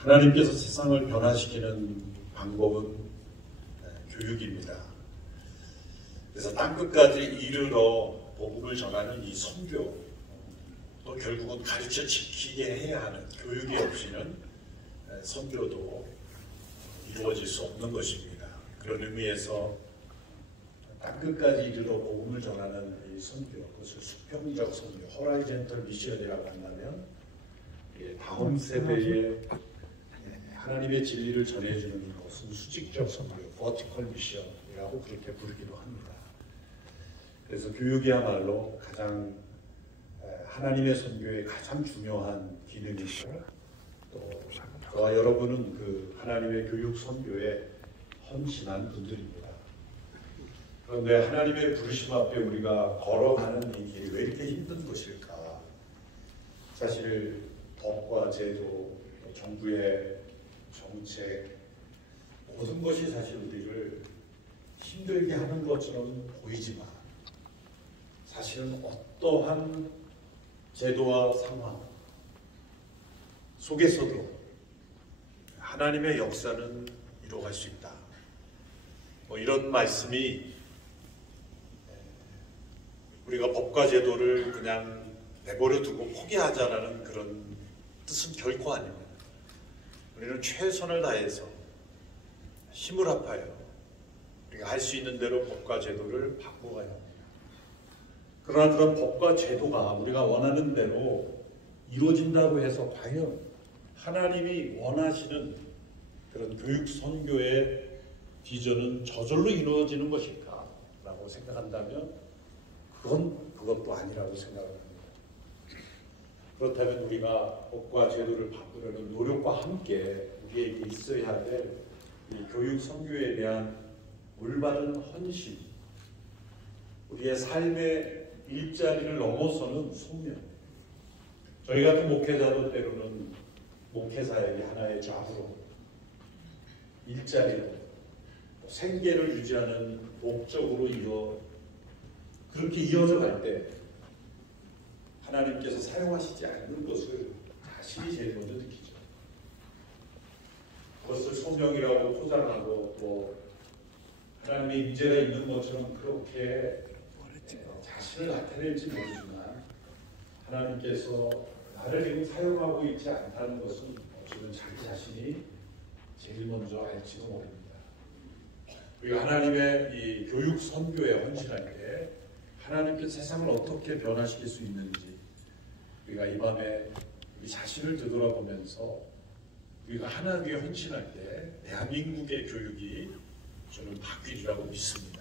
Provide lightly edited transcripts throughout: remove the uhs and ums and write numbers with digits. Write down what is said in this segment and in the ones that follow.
하나님께서 세상을 변화시키는 방법은 교육입니다. 그래서 땅끝까지 이르러 복음을 전하는 이 선교, 또 결국은 가르쳐 지키게 해야 하는 교육이 없이는 선교도 이루어질 수 없는 것입니다. 그런 의미에서 땅끝까지 이르러 복음을 전하는 이 선교, 그것을 수평적 선교, 호라이젠털 미션이라고 한다면 다음 세대에 하나님의 진리를 전해주는 것은 수직적 선교, 버티컬 미션이라고 그렇게 부르기도 합니다. 그래서 교육이야말로 가장 하나님의 선교의 가장 중요한 기능이고, 또 저와 여러분은 그 하나님의 교육 선교에 헌신한 분들입니다. 그런데 하나님의 부르심 앞에 우리가 걸어가는 이 길이 왜 이렇게 힘든 것일까? 사실 법과 제도, 정부의 정책, 모든 것이 사실 우리를 힘들게 하는 것처럼 보이지만 사실은 어떠한 제도와 상황 속에서도 하나님의 역사는 이루어갈 수 있다. 이런 말씀이 우리가 법과 제도를 그냥 내버려 두고 포기하자라는 그런 뜻은 결코 아닙니다. 우리는 최선을 다해서 힘을 합하여 우리가 할 수 있는 대로 법과 제도를 바꿔가야 합니다. 그러나 그런 법과 제도가 우리가 원하는 대로 이루어진다고 해서 과연 하나님이 원하시는 그런 교육 선교의 비전은 저절로 이루어지는 것일까? 라고 생각한다면 그것도 아니라고 생각합니다. 그렇다면 우리가 법과 제도를 바꾸려는 노력과 함께 우리에게 있어야 될 이 교육 선교에 대한 올바른 헌신, 우리의 삶의 일자리를 넘어서는 소명. 저희 같은 목회자도 때로는 목회사에게 하나의 잡으로, 일자리로, 생계를 유지하는 목적으로 그렇게 이어져 갈 때 하나님께서 사용하시지 않는 것을 자신이 제일 먼저 느끼죠. 그것을 소명이라고 포장하고 또 하나님의 임재가 있는 것처럼 그렇게 자신을 나타낼지 모르지만 하나님께서 나를 지금 사용하고 있지 않다는 것은 어쩌면 자기 자신이 제일 먼저 알지도 모릅니다. 우리가 하나님의 이 교육 선교에 헌신할 때 하나님께서 세상을 어떻게 변화시킬 수 있는지 우리가 이 밤에 우리 자신을 되돌아보면서 우리가 하나님께 헌신할 때 대한민국의 교육이 저는 바뀌리라고 믿습니다.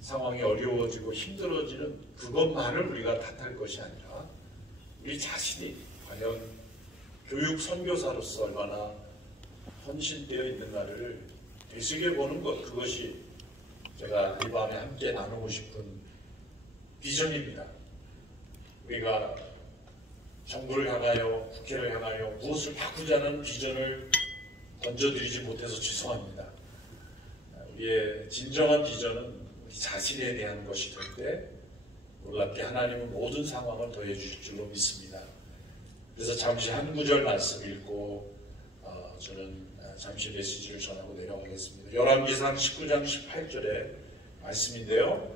상황이 어려워지고 힘들어지는 그것만을 우리가 탓할 것이 아니라 우리 자신이 과연 교육 선교사로서 얼마나 헌신되어 있는가를 되새겨보는 것, 그것이 제가 이 밤에 함께 나누고 싶은 비전입니다. 우리가 정부를 향하여, 국회를 향하여 무엇을 바꾸자는 비전을 던져드리지 못해서 죄송합니다. 우리의 진정한 비전은 우리 자신에 대한 것이 될 때 놀랍게 하나님은 모든 상황을 더해 주실 줄로 믿습니다. 그래서 잠시 한 구절 말씀 읽고 저는 잠시 메시지를 전하고 내려가겠습니다. 열왕기상 19장 18절의 말씀인데요.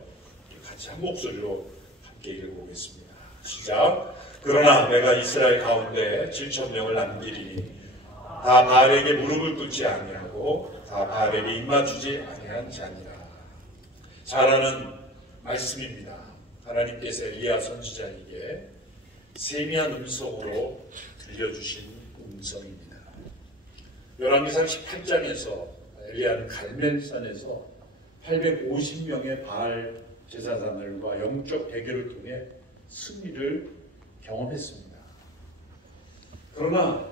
같이 한 목소리로 함께 읽어보겠습니다. 시작. 그러나 내가 이스라엘 가운데 7,000명을 남기리니 다 바알에게 무릎을 꿇지 아니하고 다 바알에게 입맞추지 아니한 자니라. 잘하는 말씀입니다. 하나님께서 엘리야 선지자에게 세미한 음성으로 들려주신 음성입니다. 열왕기상 18장에서 엘리야는 갈멜산에서 850명의 바알 제사장들과 영적 대결을 통해 승리를 경험했습니다. 그러나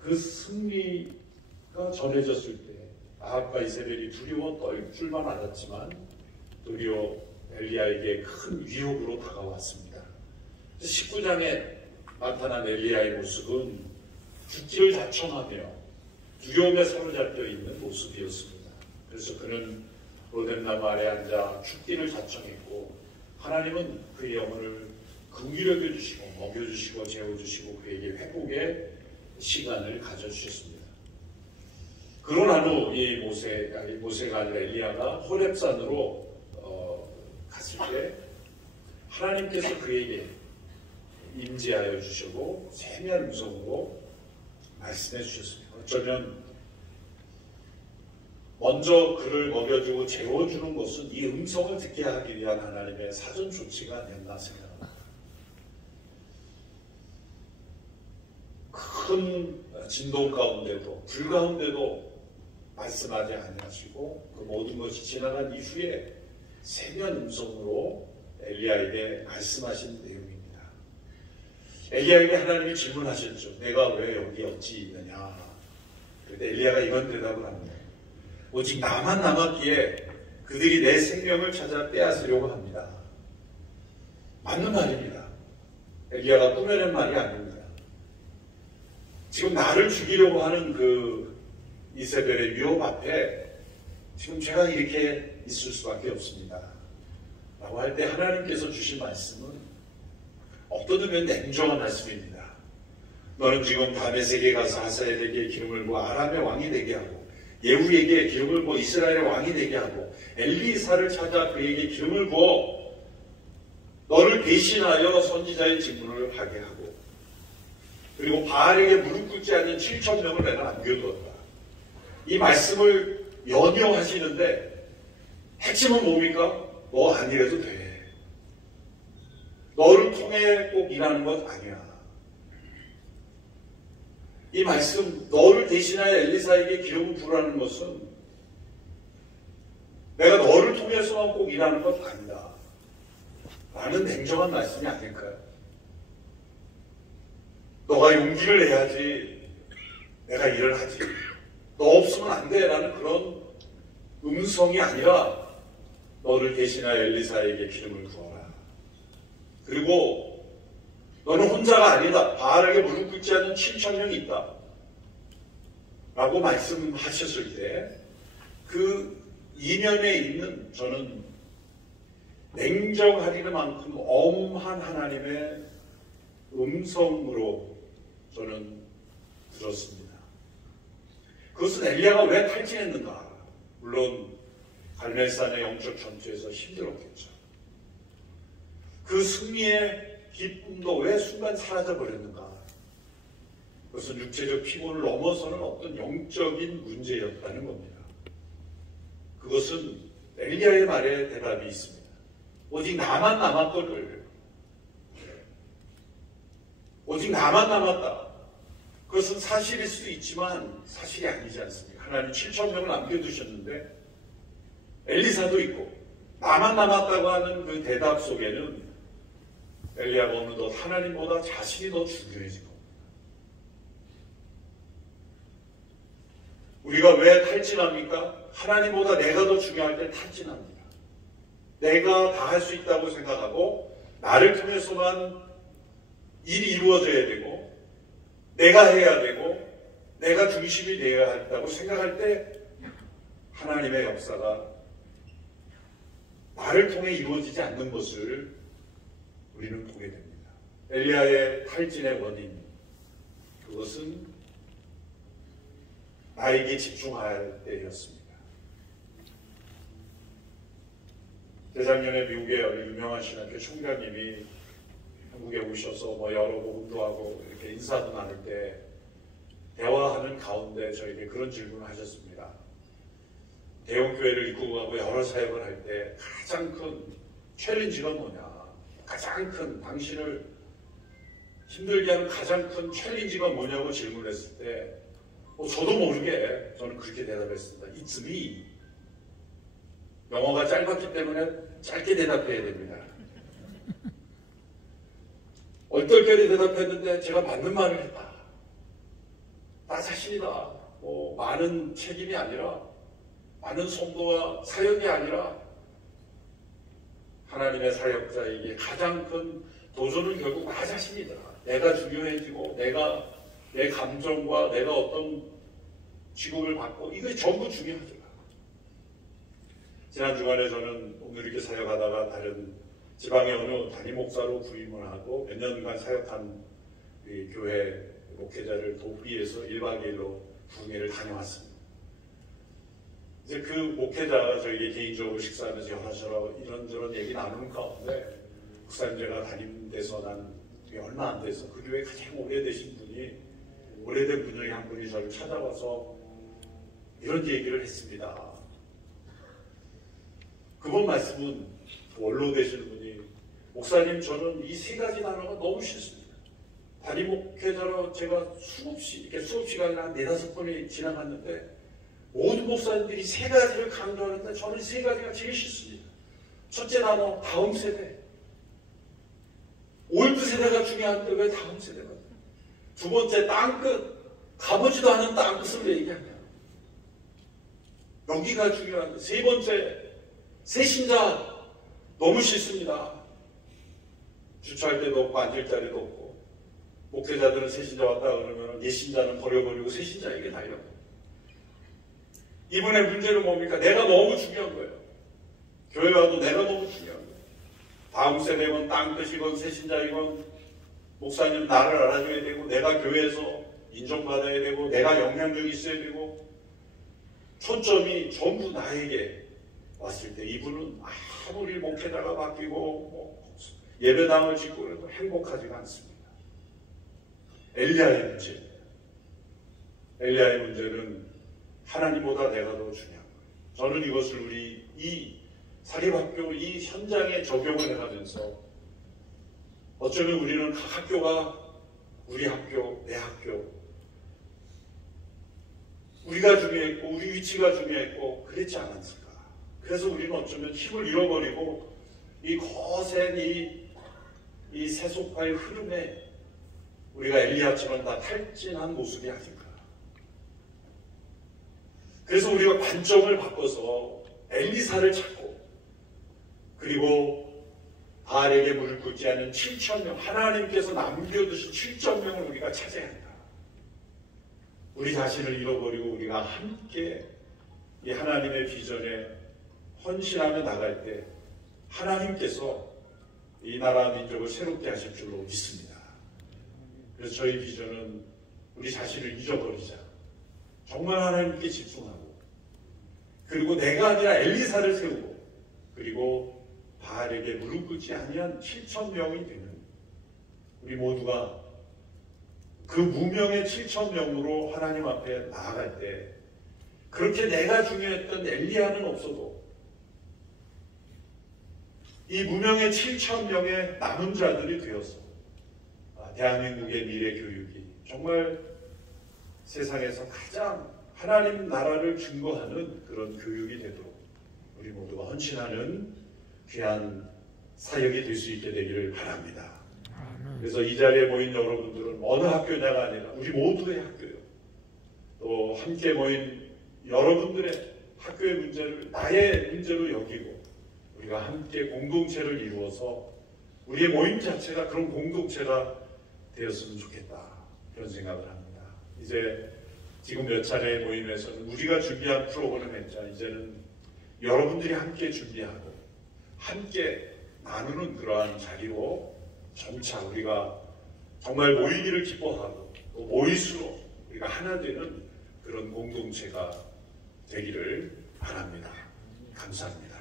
그 승리가 전해졌을 때 아합과 이세벨이 두려워 떨 줄만 알았지만 도리어 엘리야에게 큰 위협으로 다가왔습니다. 19장에 나타난 엘리야의 모습은 죽기를 자청하며 두려움에 사로잡혀 있는 모습이었습니다. 그래서 그는 로뎀나무 아래 앉아 죽기를 자청했고 하나님은 그의 영혼을 긍휼히 여겨주시고 먹여주시고 재워주시고 그에게 회복의 시간을 가져주셨습니다. 그런 후 이 모세가 아니라 엘리야가 호렙산으로 갔을 때 하나님께서 그에게 임재하여 주시고 세미한 음성으로 말씀해 주셨습니다. 어쩌면 먼저 그를 먹여주고 재워주는 것은 이 음성을 듣게 하기 위한 하나님의 사전 조치가 아니었나 생각합니다. 큰 진동 가운데도 불 가운데도 말씀하지 아니하시고 그 모든 것이 지나간 이후에 세미한 음성으로 엘리야에게 말씀하신 내용입니다. 엘리야에게 하나님이 질문하셨죠. 내가 왜 여기 어찌 있느냐. 그런데 엘리야가 이런 대답을 합니다. 오직 나만 남았기에 그들이 내 생명을 찾아 빼앗으려고 합니다. 맞는 말입니다. 엘리야가 꾸며낸 말이 아닙니다. 지금 나를 죽이려고 하는 그 이세벨의 위협 앞에 지금 제가 이렇게 있을 수밖에 없습니다. 라고 할 때 하나님께서 주신 말씀은 어떤 의미는 냉정한 말씀입니다. 너는 지금 다메섹에 가서 하사엘에게 기름을 부어 아람의 왕이 되게 하고 예후에게 기름을 부어 이스라엘의 왕이 되게 하고 엘리사를 찾아 그에게 기름을 부어 너를 대신하여 선지자의 직분을 하게 하고 그리고 바알에게 무릎 꿇지 않는 7,000명을 내가 남겨두었다. 이 말씀을 연용하시는데 핵심은 뭡니까? 너 아니래도 돼. 너를 통해 꼭 일하는 것 아니야. 이 말씀, 너를 대신하여 엘리사에게 기름을 부으라는 것은 내가 너를 통해서만 꼭 일하는 것 아니다. 라는 냉정한 말씀이 아닐까요? 너가 용기를 내야지 내가 일을 하지. 너 없으면 안 돼. 라는 그런 음성이 아니라 너를 대신하여 엘리사에게 기름을 부어라. 그리고 너는 혼자가 아니다. 바알에게 무릎 꿇지 않는 7,000명이 있다. 라고 말씀하셨을 때 그 이면에 있는 저는 냉정하리만큼 엄한 하나님의 음성으로 저는 들었습니다. 그것은 엘리야가 왜 탈진했는가? 물론 갈멜산의 영적 전투에서 힘들었겠죠. 그 승리의 기쁨도 왜 순간 사라져버렸는가? 그것은 육체적 피곤을 넘어서는 어떤 영적인 문제였다는 겁니다. 그것은 엘리야의 말에 대답이 있습니다. 오직 나만 남았거늘. 오직 나만 남았다. 그것은 사실일 수도 있지만 사실이 아니지 않습니까? 하나님 7,000명을 남겨두셨는데 엘리사도 있고 나만 남았다고 하는 그 대답 속에는 엘리야가 어느덧 하나님보다 자신이 더 중요해진 겁니다. 우리가 왜 탈진합니까? 하나님보다 내가 더 중요할 때 탈진합니다. 내가 다 할 수 있다고 생각하고 나를 통해서만 일이 이루어져야 되고 내가 해야 되고 내가 중심이 되어야 한다고 생각할 때 하나님의 역사가 나를 통해 이루어지지 않는 것을 우리는 보게 됩니다. 엘리야의 탈진의 원인, 그것은 나에게 집중할 때였습니다. 재작년에 미국의 유명한 신학교 총장님이 한국에 오셔서 여러 복음도 하고 이렇게 인사도 나눌 때 대화하는 가운데 저에게 그런 질문을 하셨습니다. 대형교회를 이끌고 가고 여러 사역을 할 때 가장 큰 챌린지가 뭐냐? 가장 큰 당신을 힘들게 하는 가장 큰 챌린지가 뭐냐고 질문했을 때 저도 모르게 저는 그렇게 대답했습니다. It's me. 영어가 짧았기 때문에 짧게 대답해야 됩니다. 얼떨결에 대답했는데 제가 맞는 말을 했다. 나 자신이다. 많은 책임이 아니라 많은 성도와 사역이 아니라 하나님의 사역자에게 가장 큰 도전은 결국 나 자신이다. 내가 중요해지고 내가 내 감정과 내가 어떤 취급을 받고 이게 전부 중요하죠. 지난 주간에 저는 오늘 이렇게 사역하다가 다른 지방의 어느 담임 목사로 부임을 하고 몇 년간 사역한 이 교회 목회자를 돕기 위해서 1박 2일로 북미를 다녀왔습니다. 이제 그 목회자가 저에게 개인적으로 식사하면서 여러저러 이런저런 얘기 나누는 가운데 목사님 제가 담임 돼서 난 얼마 안 돼서 그 교회 가장 오래되신 분이 오래된 분 중에 한 분이 저를 찾아와서 이런 얘기를 했습니다. 그분 말씀은 원로 되시는 분이 목사님 저는 이 세 가지 단어가 너무 싫습니다. 담임 목회자로 제가 수없이 이렇게 수업 시간이 한 4-5번이 지나갔는데 모든 목사님들이 세 가지를 강조하는데 저는 세 가지가 제일 싫습니다. 첫째 단어 다음 세대. 올드 세대가 중요한데 왜 다음 세대가? 두 번째 땅끝. 가보지도 않은 땅끝을 왜 얘기하냐. 여기가 중요한데. 세 번째 새신자. 너무 싫습니다. 주차할 데도 없고 앉을 자리도 없고 목회자들은 새신자 왔다 그러면 예신자는 버려버리고 새신자에게 달려고. 이분의 문제는 뭡니까? 내가 너무 중요한 거예요. 교회 와도 내가 너무 중요한 거예요. 다음 세대건 땅끝이건 새신자이건 목사님 나를 알아줘야 되고 내가 교회에서 인정받아야 되고 내가 영향력이 있어야 되고 초점이 전부 나에게 왔을 때 이분은 아무리 목회자가 바뀌고 예배당을 짓고 그래도 행복하지가 않습니다. 엘리야의 문제입니다. 엘리야의 문제는 하나님보다 내가 더 중요한 거예요. 저는 이것을 우리 이 사립학교 이 현장에 적용을 해가면서 어쩌면 우리는 각 학교가 우리 학교, 내 학교 우리가 중요했고 우리 위치가 중요했고 그랬지 않았을까. 그래서 우리는 어쩌면 힘을 잃어버리고 이 거센 이 세속화의 흐름에 우리가 엘리야처럼 다 탈진한 모습이 아닐까. 그래서 우리가 관점을 바꿔서 엘리사를 찾고 그리고 바알에게 물을 붓지 않은 7,000명 하나님께서 남겨두신 7,000명을 우리가 찾아야 한다. 우리 자신을 잃어버리고 우리가 함께 이 하나님의 비전에 헌신하며 나갈 때 하나님께서 이 나라 민족을 새롭게 하실 줄로 믿습니다. 그래서 저희 비전은 우리 자신을 잊어버리자. 정말 하나님께 집중하고 그리고 내가 아니라 엘리사를 세우고 그리고 바알에게 무릎 꿇지 아니한 7,000명이 되는 우리 모두가 그 무명의 7,000명으로 하나님 앞에 나아갈 때 그렇게 내가 중요했던 엘리야는 없어도 이 무명의 7,000명의 남은 자들이 되어서 대한민국의 미래 교육이 정말 세상에서 가장 하나님 나라를 증거하는 그런 교육이 되도록 우리 모두가 헌신하는 귀한 사역이 될 수 있게 되기를 바랍니다. 그래서 이 자리에 모인 여러분들은 어느 학교냐가 아니라 우리 모두의 학교요. 또 함께 모인 여러분들의 학교의 문제를 나의 문제로 여기고 우리가 함께 공동체를 이루어서 우리의 모임 자체가 그런 공동체가 되었으면 좋겠다. 그런 생각을 합니다. 이제 지금 몇 차례의 모임에서는 우리가 준비한 프로그램 했자 이제는 여러분들이 함께 준비하고 함께 나누는 그러한 자리로 점차 우리가 정말 모이기를 기뻐하고 또 모일수록 우리가 하나 되는 그런 공동체가 되기를 바랍니다. 감사합니다.